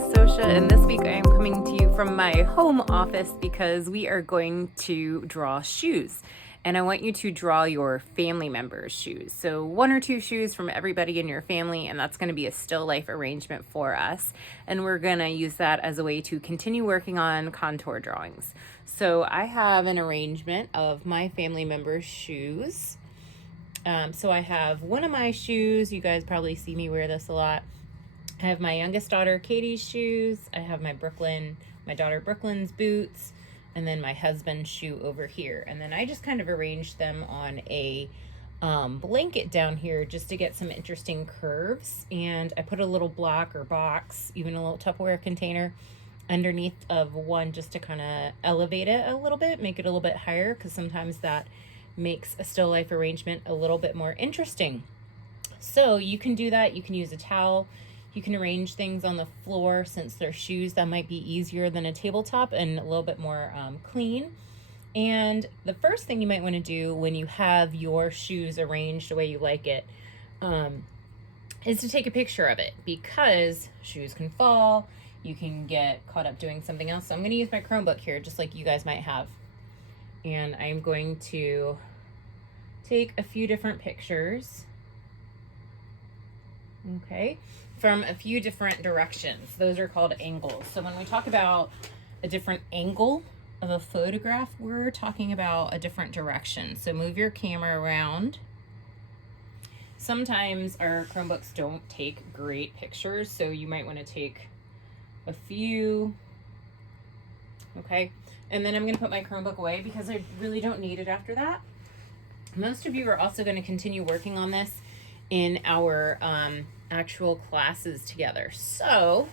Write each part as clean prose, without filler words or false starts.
is Sosha, and this week I am coming to you from my home office because we are going to draw shoes. And I want you to draw your family members' shoes. So 1 or 2 shoes from everybody in your family, and that's going to be a still life arrangement for us. And we're going to use that as a way to continue working on contour drawings. So I have an arrangement of my family members' shoes. So I have one of my shoes. You guys probably see me wear this a lot. I have my youngest daughter Katie's shoes. I have my daughter Brooklyn's boots, and then my husband's shoe over here. And then I just kind of arranged them on a blanket down here just to get some interesting curves. And I put a little block or box, even a little Tupperware container underneath of one just to kind of elevate it a little bit, make it a little bit higher, because sometimes that makes a still life arrangement a little bit more interesting. So you can do that. You can use a towel. You can arrange things on the floor. Since they're shoes, that might be easier than a tabletop and a little bit more clean. And the first thing you might want to do when you have your shoes arranged the way you like it is to take a picture of it, because shoes can fall. You can get caught up doing something else. So I'm going to use my Chromebook here, just like you guys might have. And I'm going to take a few different pictures. Okay, from a few different directions. Those are called angles. So when we talk about a different angle of a photograph, we're talking about a different direction. So move your camera around. Sometimes our Chromebooks don't take great pictures, so you might want to take a few. Okay, and then I'm going to put my Chromebook away because I really don't need it after that. Most of you are also going to continue working on this in our actual classes together. So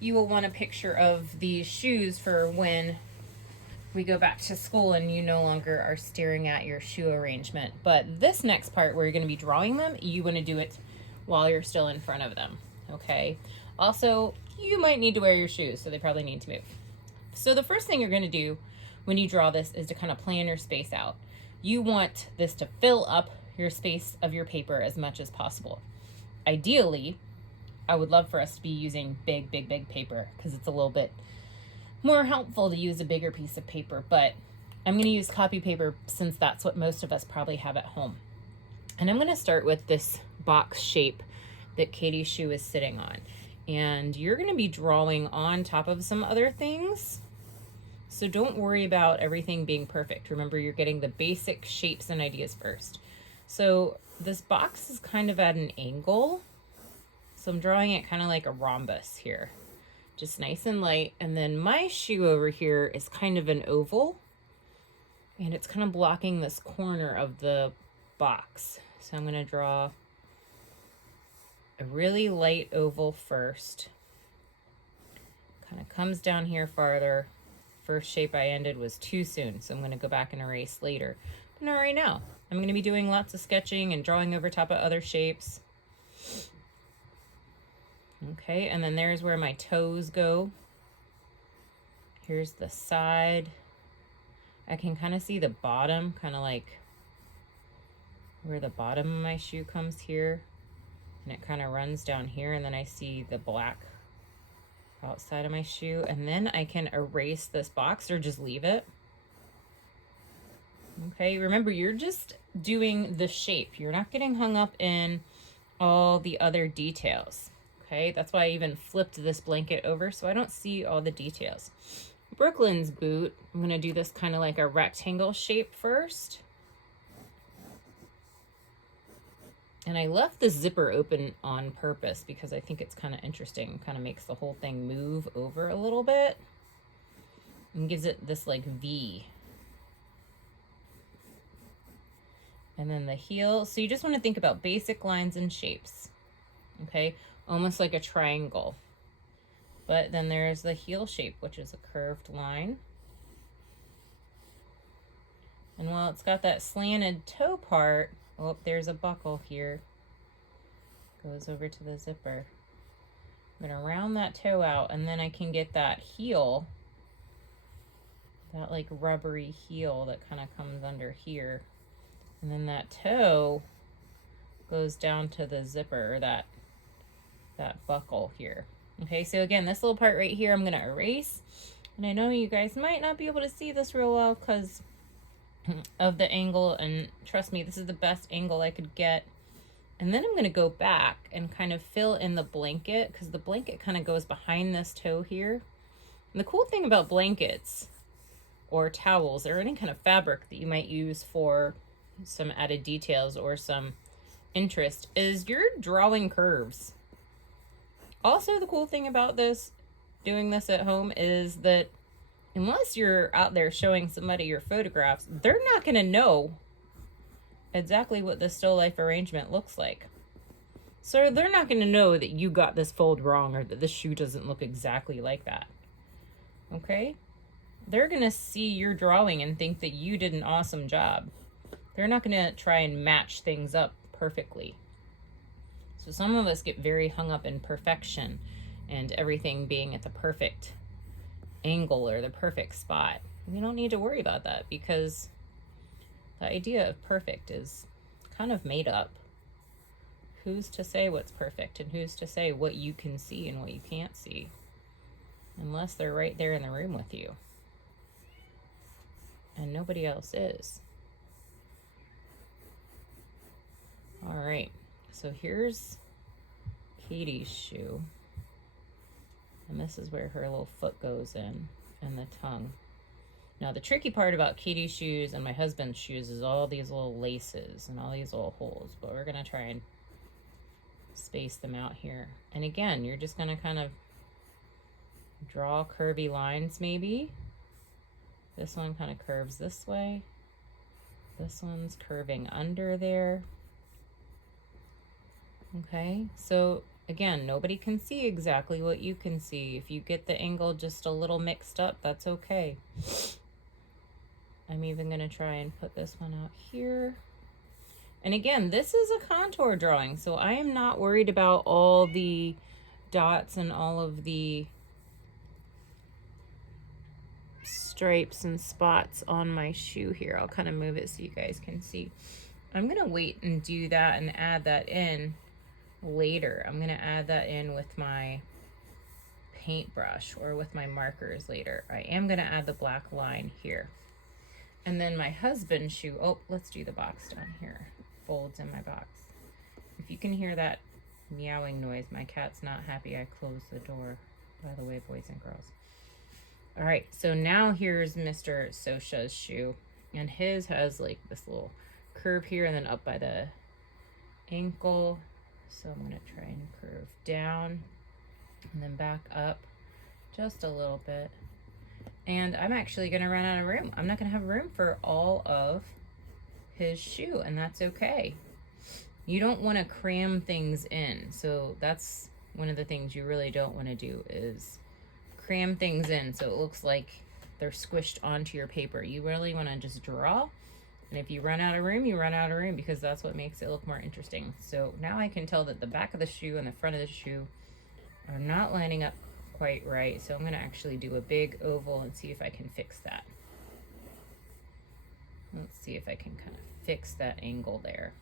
you will want a picture of these shoes for when we go back to school and you no longer are staring at your shoe arrangement. But this next part where you're going to be drawing them, you want to do it while you're still in front of them. Okay. Also, you might need to wear your shoes, so they probably need to move. So the first thing you're going to do when you draw this is to kind of plan your space out. You want this to fill up your space of your paper as much as possible. Ideally, I would love for us to be using big paper, because it's a little bit more helpful to use a bigger piece of paper, but I'm going to use copy paper since that's what most of us probably have at home. And I'm going to start with this box shape that Katie's shoe is sitting on. And you're going to be drawing on top of some other things. So don't worry about everything being perfect. Remember, you're getting the basic shapes and ideas first. So this box is kind of at an angle. So I'm drawing it kind of like a rhombus here, just nice and light. And then my shoe over here is kind of an oval, and it's kind of blocking this corner of the box. So I'm going to draw a really light oval first. Kind of comes down here farther. First shape I ended was too soon, so I'm going to go back and erase later. But not right now. I'm going to be doing lots of sketching and drawing over top of other shapes. Okay, and then there's where my toes go. Here's the side. I can kind of see the bottom, kind of like where the bottom of my shoe comes here. And it kind of runs down here, and then I see the black outside of my shoe. And then I can erase this box or just leave it. Okay, remember, you're just doing the shape. You're not getting hung up in all the other details. Okay, that's why I even flipped this blanket over so I don't see all the details. Brooklyn's boot, I'm going to do this kind of like a rectangle shape first. And I left the zipper open on purpose because I think it's kind of interesting. Kind of makes the whole thing move over a little bit and gives it this like V. And then the heel. So you just want to think about basic lines and shapes. Okay, almost like a triangle. But then there's the heel shape, which is a curved line. And while it's got that slanted toe part, oh, there's a buckle here. Goes over to the zipper. I'm going to round that toe out, and then I can get that heel, that like rubbery heel that kind of comes under here. And then that toe goes down to the zipper, or that buckle here. Okay, so again, this little part right here, I'm going to erase. And I know you guys might not be able to see this real well because of the angle. And trust me, this is the best angle I could get. And then I'm going to go back and kind of fill in the blanket because the blanket kind of goes behind this toe here. And the cool thing about blankets or towels or any kind of fabric that you might use for some added details or some interest is you're drawing curves. Also, the cool thing about this, doing this at home, is that unless you're out there showing somebody your photographs, they're not going to know exactly what the still life arrangement looks like. So they're not going to know that you got this fold wrong or that this shoe doesn't look exactly like that. Okay? They're going to see your drawing and think that you did an awesome job. They're not going to try and match things up perfectly. So some of us get very hung up in perfection and everything being at the perfect angle or the perfect spot. We don't need to worry about that because the idea of perfect is kind of made up. Who's to say what's perfect and who's to say what you can see and what you can't see? Unless they're right there in the room with you. And nobody else is. All right, so here's Katie's shoe. And this is where her little foot goes in and the tongue. Now, the tricky part about Katie's shoes and my husband's shoes is all these little laces and all these little holes. But we're going to try and space them out here. And again, you're just going to kind of draw curvy lines maybe. This one kind of curves this way. This one's curving under there. Okay, so again, nobody can see exactly what you can see. If you get the angle just a little mixed up, that's okay. I'm even going to try and put this one out here. And again, this is a contour drawing, so I am not worried about all the dots and all of the stripes and spots on my shoe here. I'll kind of move it so you guys can see. I'm going to wait and do that and add that in later. I'm going to add that in with my paintbrush or with my markers later. I am going to add the black line here. And then my husband's shoe, oh, let's do the box down here. Folds in my box. If you can hear that meowing noise, my cat's not happy I closed the door, by the way, boys and girls. All right, so now here's Mr. Sosha's shoe, and his has like this little curve here and then up by the ankle. So I'm going to try and curve down and then back up just a little bit. And I'm actually going to run out of room. I'm not going to have room for all of his shoe, and that's okay. You don't want to cram things in. So that's one of the things you really don't want to do is cram things in so it looks like they're squished onto your paper. You really want to just draw. And if you run out of room, you run out of room because that's what makes it look more interesting. So now I can tell that the back of the shoe and the front of the shoe are not lining up quite right. So I'm going to actually do a big oval and see if I can fix that. Let's see if I can kind of fix that angle there.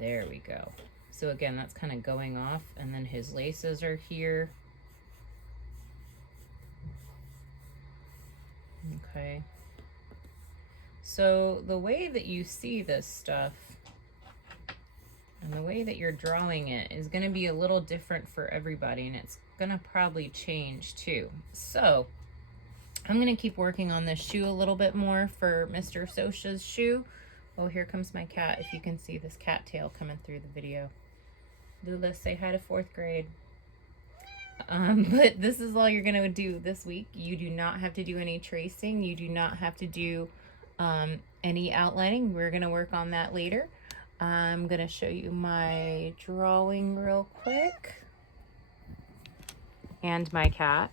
There we go. So again, that's kind of going off, and then his laces are here. Okay. So the way that you see this stuff and the way that you're drawing it is going to be a little different for everybody, and it's going to probably change too. So I'm going to keep working on this shoe a little bit more for Mr. Sosha's shoe. Oh, here comes my cat. If you can see this cat tail coming through the video. Lula, say hi to 4th grade. But this is all you're going to do this week. You do not have to do any tracing. You do not have to do any outlining. We're going to work on that later. I'm going to show you my drawing real quick. And my cat.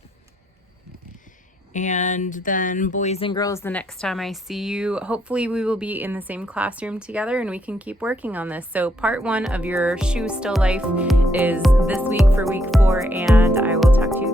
And then, boys and girls, the next time I see you, hopefully we will be in the same classroom together and we can keep working on this. So part 1 of your shoe still life is this week for week 4, and I will talk to you